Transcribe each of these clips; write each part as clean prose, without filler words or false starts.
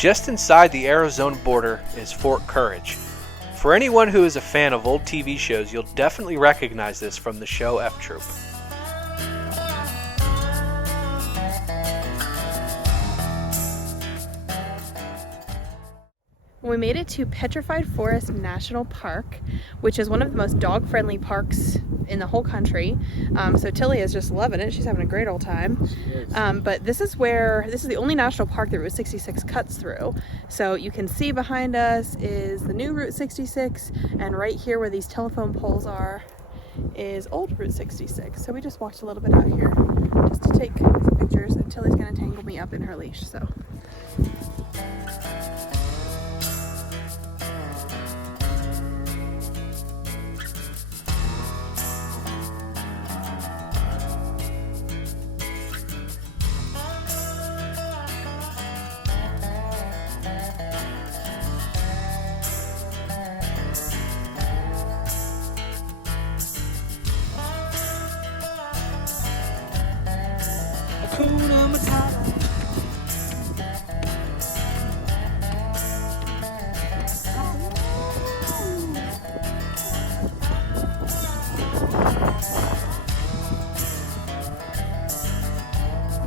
just inside the Arizona border is Fort Courage. For anyone who is a fan of old TV shows, you'll definitely recognize this from the show F Troop. We made it to Petrified Forest National Park, which is one of the most dog-friendly parks in the whole country. So Tilly is just loving it. She's having a great old time. But this is the only national park that Route 66 cuts through. So you can see behind us is the new Route 66, and right here where these telephone poles are is old Route 66. So we just walked a little bit out here just to take some pictures, and Tilly's gonna tangle me up in her leash, so.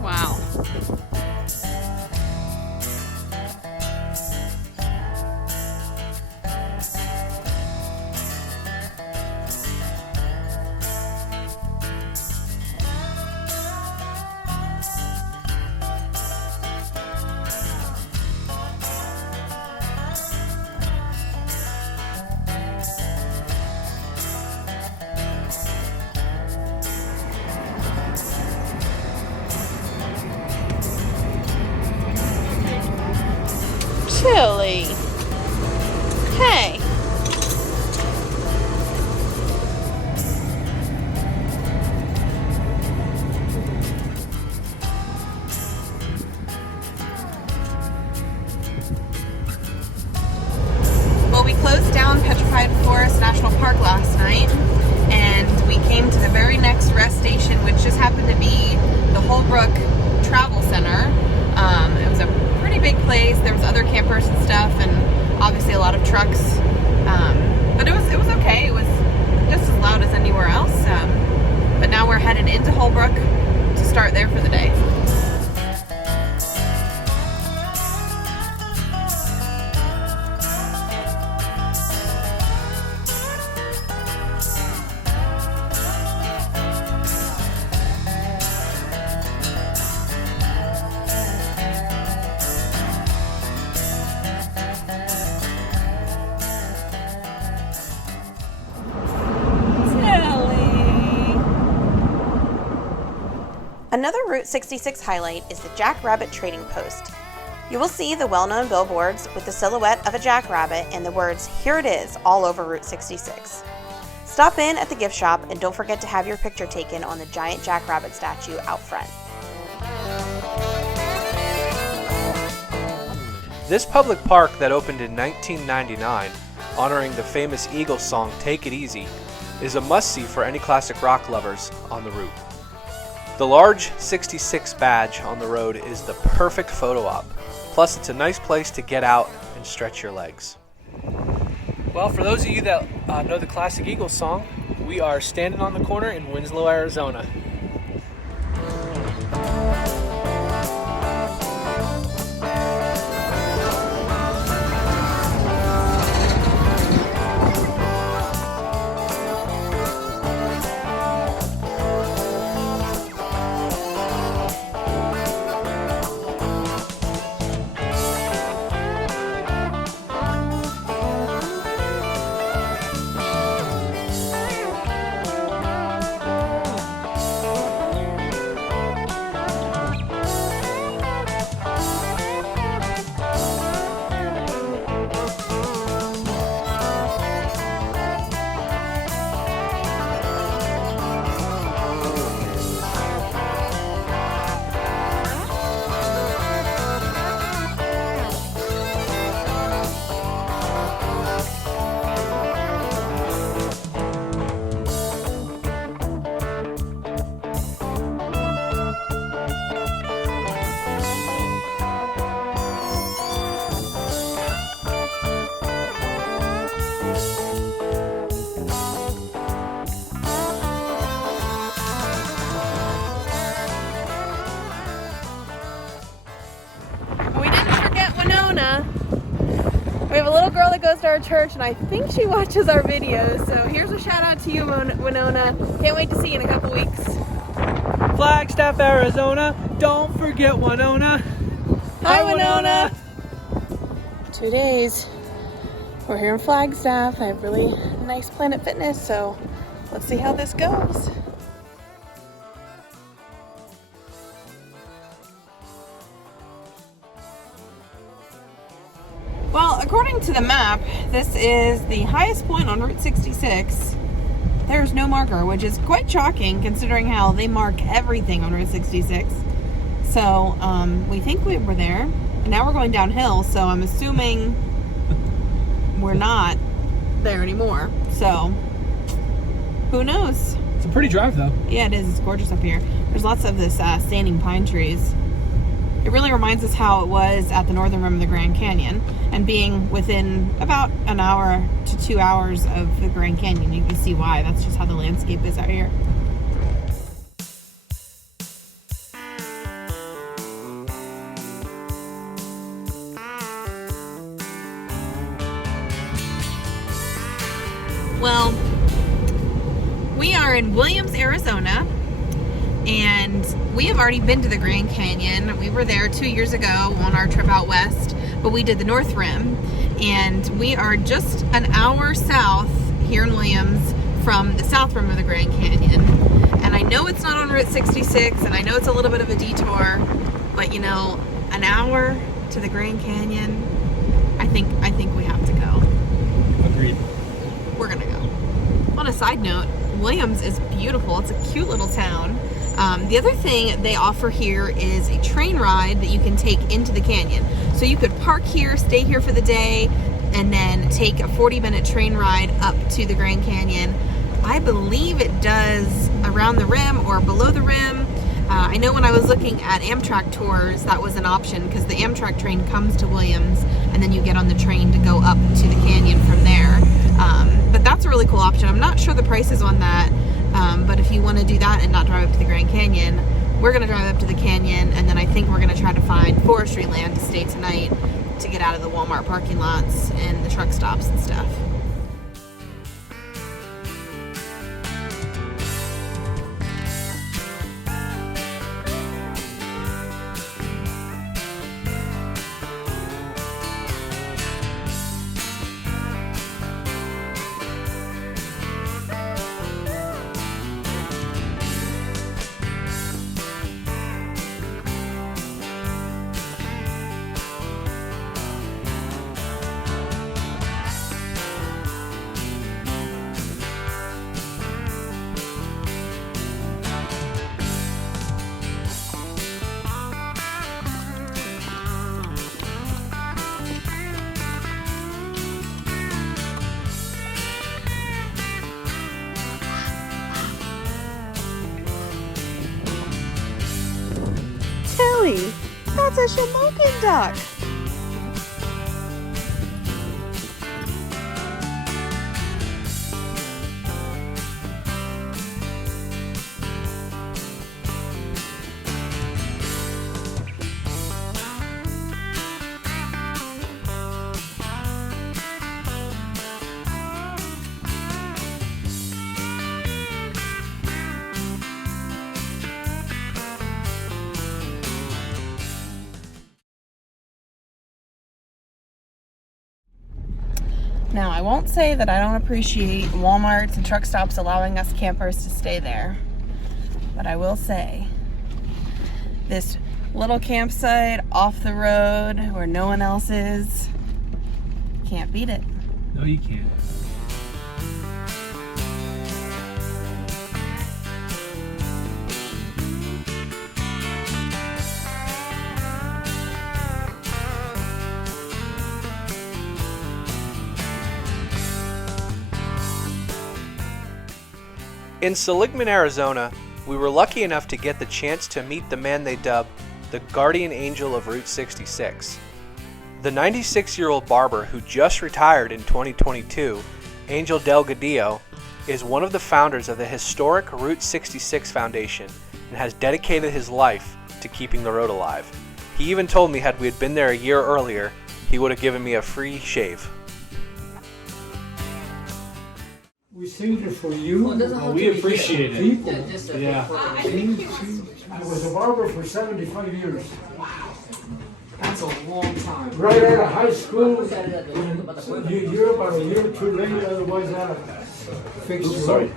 Wow. Tilly. Hey. Well, we closed down Petrified Forest National Park last night, and we came to the very next rest station, which just happened to be the Holbrook Travel Center. It was a pretty big place. There was other campers and stuff, and obviously a lot of trucks. But it was okay. It was just as loud as anywhere else. But now we're headed into Holbrook to start there for the day. Another Route 66 highlight is the Jackrabbit Trading Post. You will see the well-known billboards with the silhouette of a jackrabbit and the words, "Here it is," all over Route 66. Stop in at the gift shop and don't forget to have your picture taken on the giant jackrabbit statue out front. This public park that opened in 1999, honoring the famous Eagles song "Take It Easy," is a must-see for any classic rock lovers on the route. The large 66 badge on the road is the perfect photo op. Plus, it's a nice place to get out and stretch your legs. Well, for those of you that know the classic Eagles song, we are standing on the corner in Winslow, Arizona. Winona. We have a little girl that goes to our church, and I think she watches our videos. So here's a shout out to you, Winona. Can't wait to see you in a couple weeks. Flagstaff, Arizona. Don't forget Winona. Hi, Winona. 2 days. We're here in Flagstaff. I have really nice Planet Fitness, so let's see how this goes. Well, according to the map, this is the highest point on Route 66. There's no marker, which is quite shocking considering how they mark everything on Route 66. So, we think we were there. And now we're going downhill, so I'm assuming we're not there anymore. So, who knows? It's a pretty drive, though. Yeah, it is. It's gorgeous up here. There's lots of this standing pine trees. It really reminds us how it was at the northern rim of the Grand Canyon. And being within about an hour to 2 hours of the Grand Canyon, you can see why. That's just how the landscape is out here. Well, we are in Williams, Arizona, and we have already been to the Grand Canyon. We were there 2 years ago on our trip out west, but we did the North Rim, and we are just an hour south here in Williams from the South Rim of the Grand Canyon. And I know it's not on Route 66, and I know it's a little bit of a detour, but you know, an hour to the Grand Canyon, I think we have to go. Agreed. We're gonna go. On a side note, Williams is beautiful. It's a cute little town. The other thing they offer here is a train ride that you can take into the canyon. So you could park here, stay here for the day, and then take a 40-minute train ride up to the Grand Canyon. I believe it does around the rim or below the rim. I know when I was looking at Amtrak tours, that was an option because the Amtrak train comes to Williams and then you get on the train to go up to the canyon from there. But that's a really cool option. I'm not sure the prices on that, but if you want to do that and not drive up to the Grand Canyon, we're going to drive up to the canyon, and then I think we're going to try to find forestry land to stay tonight to get out of the Walmart parking lots and the truck stops and stuff. That's a Shamokin duck. Now, I won't say that I don't appreciate Walmarts and truck stops allowing us campers to stay there, but I will say this little campsite off the road where no one else is, can't beat it. No, you can't. In Seligman, Arizona, we were lucky enough to get the chance to meet the man they dub the guardian angel of Route 66. The 96-year-old barber who just retired in 2022, Angel Delgadillo, is one of the founders of the historic Route 66 Foundation and has dedicated his life to keeping the road alive. He even told me had we had been there a year earlier, he would have given me a free shave. We saved it for you. We appreciate it. People. Yeah. I was a barber for 75 years. That's a long time. Right out of high school. You're about a year too late, otherwise I'd have fixed you up.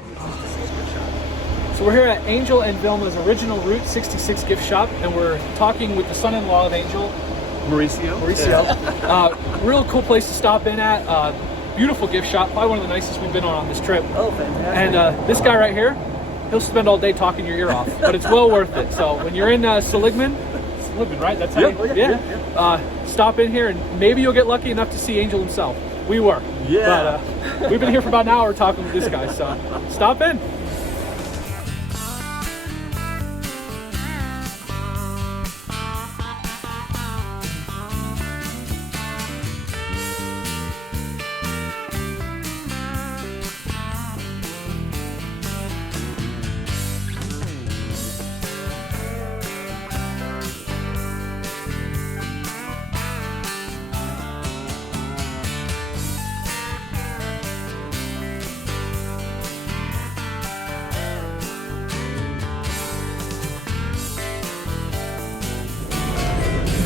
So we're here at Angel and Vilma's original Route 66 gift shop, and we're talking with the son-in-law of Angel, Mauricio. Real cool place to stop in at. Beautiful gift shop, probably one of the nicest we've been on this trip. Oh, fantastic. And this guy right here, he'll spend all day talking your ear off, but it's well worth it. So when you're in Seligman, right? That's how stop in here, and maybe you'll get lucky enough to see Angel himself. We were. Yeah. But we've been here for about an hour talking with this guy, so stop in.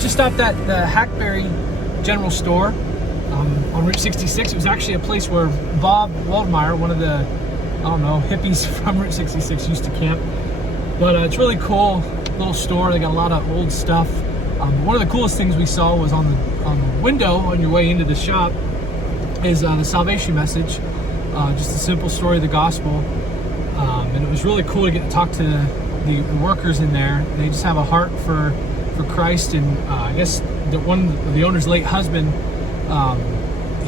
Just stopped at the Hackberry General Store on Route 66. It was actually a place where Bob Waldmeyer, one of the, hippies from Route 66 used to camp. But it's really cool little store. They got a lot of old stuff. One of the coolest things we saw was on the window on your way into the shop is the salvation message. Just a simple story of the gospel. And it was really cool to get to talk to the workers in there. They just have a heart for Christ, and I guess the owner's late husband,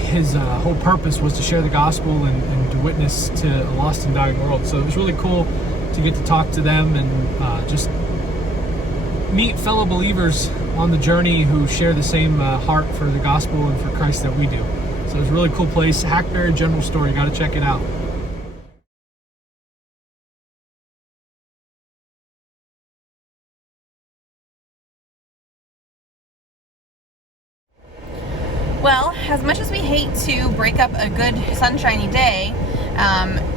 his whole purpose was to share the gospel and to witness to a lost and dying world. So it was really cool to get to talk to them and just meet fellow believers on the journey who share the same heart for the gospel and for Christ that we do. So it was a really cool place. Hackberry General Store, you got to check it out. Well, as much as we hate to break up a good sunshiny day,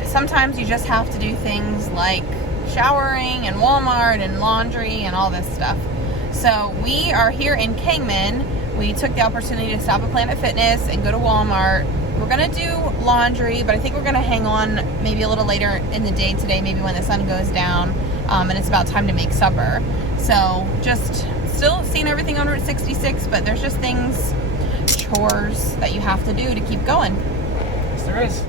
sometimes you just have to do things like showering and Walmart and laundry and all this stuff. So we are here in Kingman. We took the opportunity to stop at Planet Fitness and go to Walmart. We're going to do laundry, but I think we're going to hang on maybe a little later in the day today, maybe when the sun goes down, and it's about time to make supper. So just still seeing everything on Route 66, but there's just chores that you have to do to keep going. Yes, there is.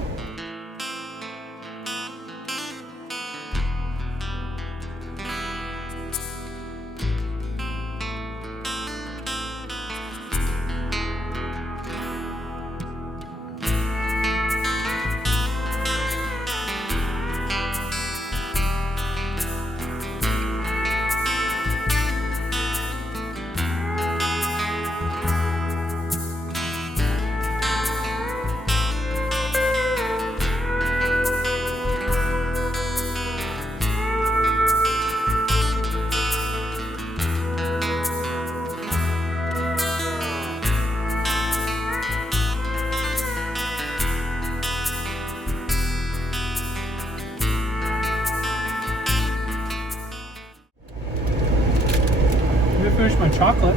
Finish my chocolate.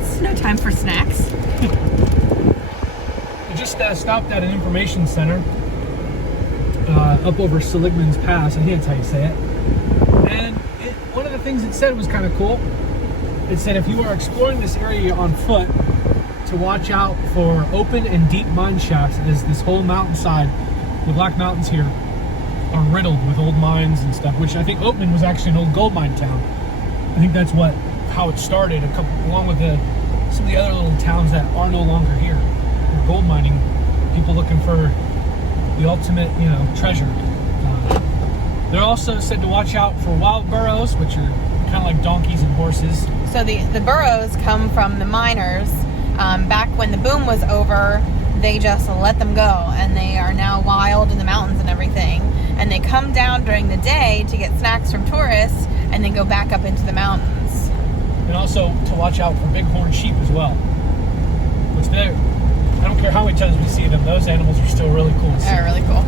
It's no time for snacks. I just stopped at an information center up over Seligman's Pass. I think that's how you say it. And one of the things it said was kind of cool. It said if you are exploring this area on foot, to watch out for open and deep mine shafts, as this whole mountainside, the Black Mountains here, are riddled with old mines and stuff, which I think Oatman was actually an old gold mine town. I think that's how it started, along with some of the other little towns that are no longer here. For gold mining, people looking for the ultimate, treasure. They're also said to watch out for wild burros, which are kind of like donkeys and horses. So the burros come from the miners. Back when the boom was over, they just let them go, and they are now wild in the mountains and everything. And they come down during the day to get snacks from tourists, and then go back up into the mountains. and also to watch out for bighorn sheep as well. Which I don't care how many times we see them, those animals are still really cool to see. Yeah, really cool.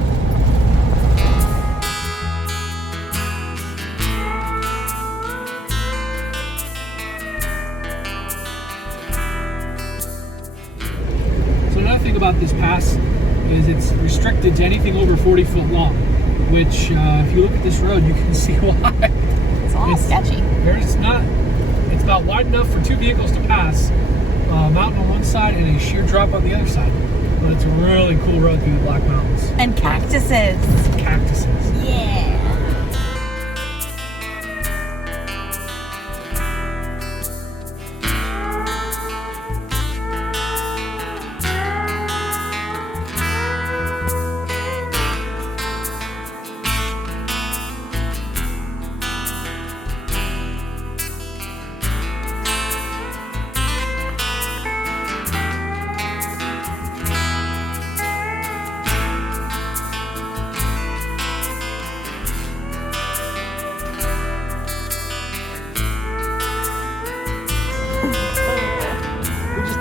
So another thing about this pass is it's restricted to anything over 40 foot long, which if you look at this road, you can see why. It's all sketchy. It's not wide enough for two vehicles to pass. Mountain on one side and a sheer drop on the other side. But it's a really cool road through the Black Mountains. And cactuses. Cactuses. Yeah.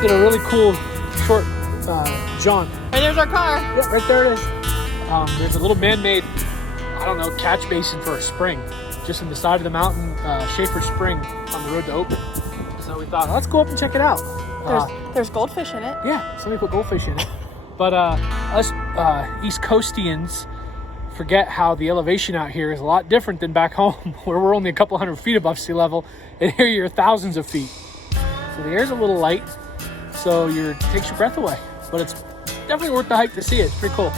Did a really cool short jaunt. And there's our car. Yeah, right there it is. There's a little man-made, I don't know, catch basin for a spring, just in the side of the mountain, Schaefer Spring on the road to Oatman. So we thought, let's go up and check it out. There's goldfish in it. Yeah, somebody put goldfish in it. But us East Coastians forget how the elevation out here is a lot different than back home, where we're only a couple hundred feet above sea level, and here you're thousands of feet. So the air's a little light. So it takes your breath away, but it's definitely worth the hike to see it. It's pretty cool.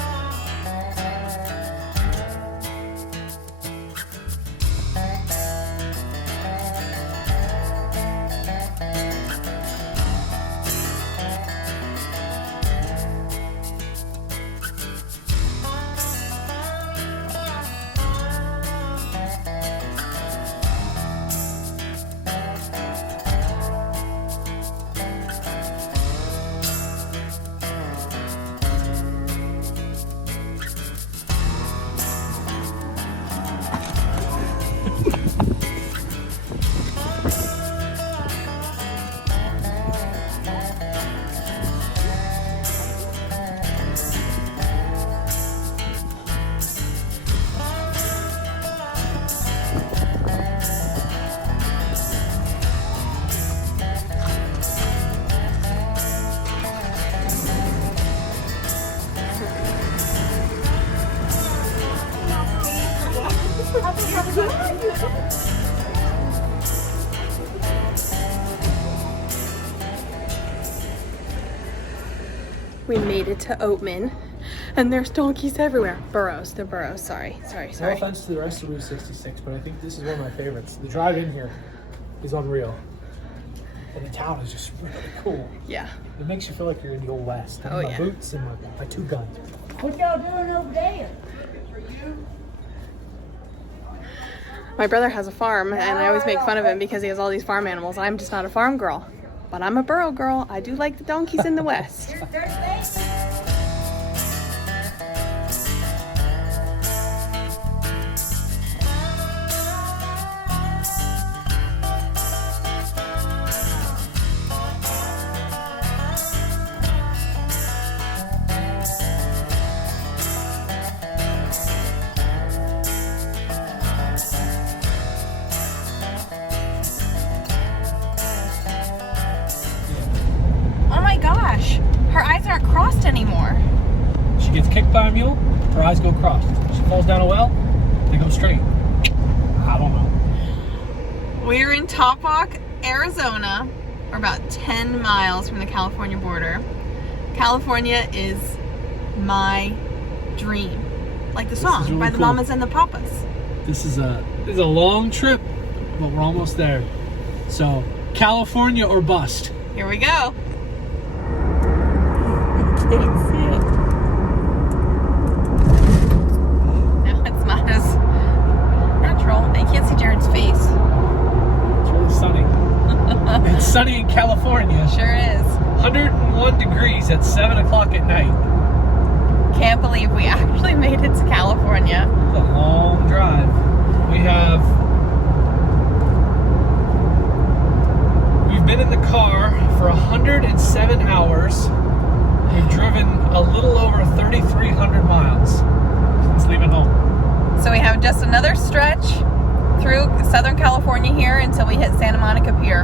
We made it to Oatman, and there's donkeys everywhere. Burros, they're Burros. Sorry. No offense to the rest of Route 66, but I think this is one of my favorites. The drive in here is unreal. And the town is just really cool. Yeah. It makes you feel like you're in the old West. Oh, my yeah. boots and my two guns. What y'all doing over there? My brother has a farm, and I always make fun of him because he has all these farm animals. I'm just not a farm girl, but I'm a burro girl. I do like the donkeys in the West. Oh my gosh, her eyes aren't crossed anymore. She gets kicked by a mule, her eyes go crossed. She falls down a well, they go straight. I don't know. We're in Top Rock, Arizona. We're about 10 miles from the California border. California is my dream. Like the song really by the cool. Mamas and the Papas. This is a long trip, but we're almost there. So, California or bust. Here we go. No, it's not as natural. I can't see Jared's face. It's really sunny. It's sunny in California. Sure is. 101 degrees at 7 o'clock at night. Can't believe we actually made it to California. It's a long drive. We have We've been in the car for 107 hours. We've driven a little over 3,300 miles since leaving home. So we have just another stretch through Southern California here until we hit Santa Monica Pier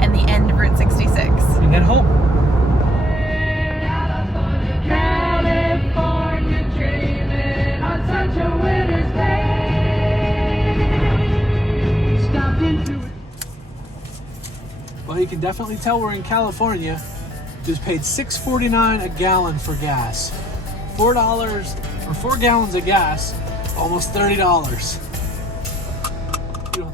and the end of Route 66. And then home. California dreaming on such a winter's day. Stopped into Well, you can definitely tell we're in California. Just paid $6.49 a gallon for gas. $4 for 4 gallons of gas, almost $30. You know,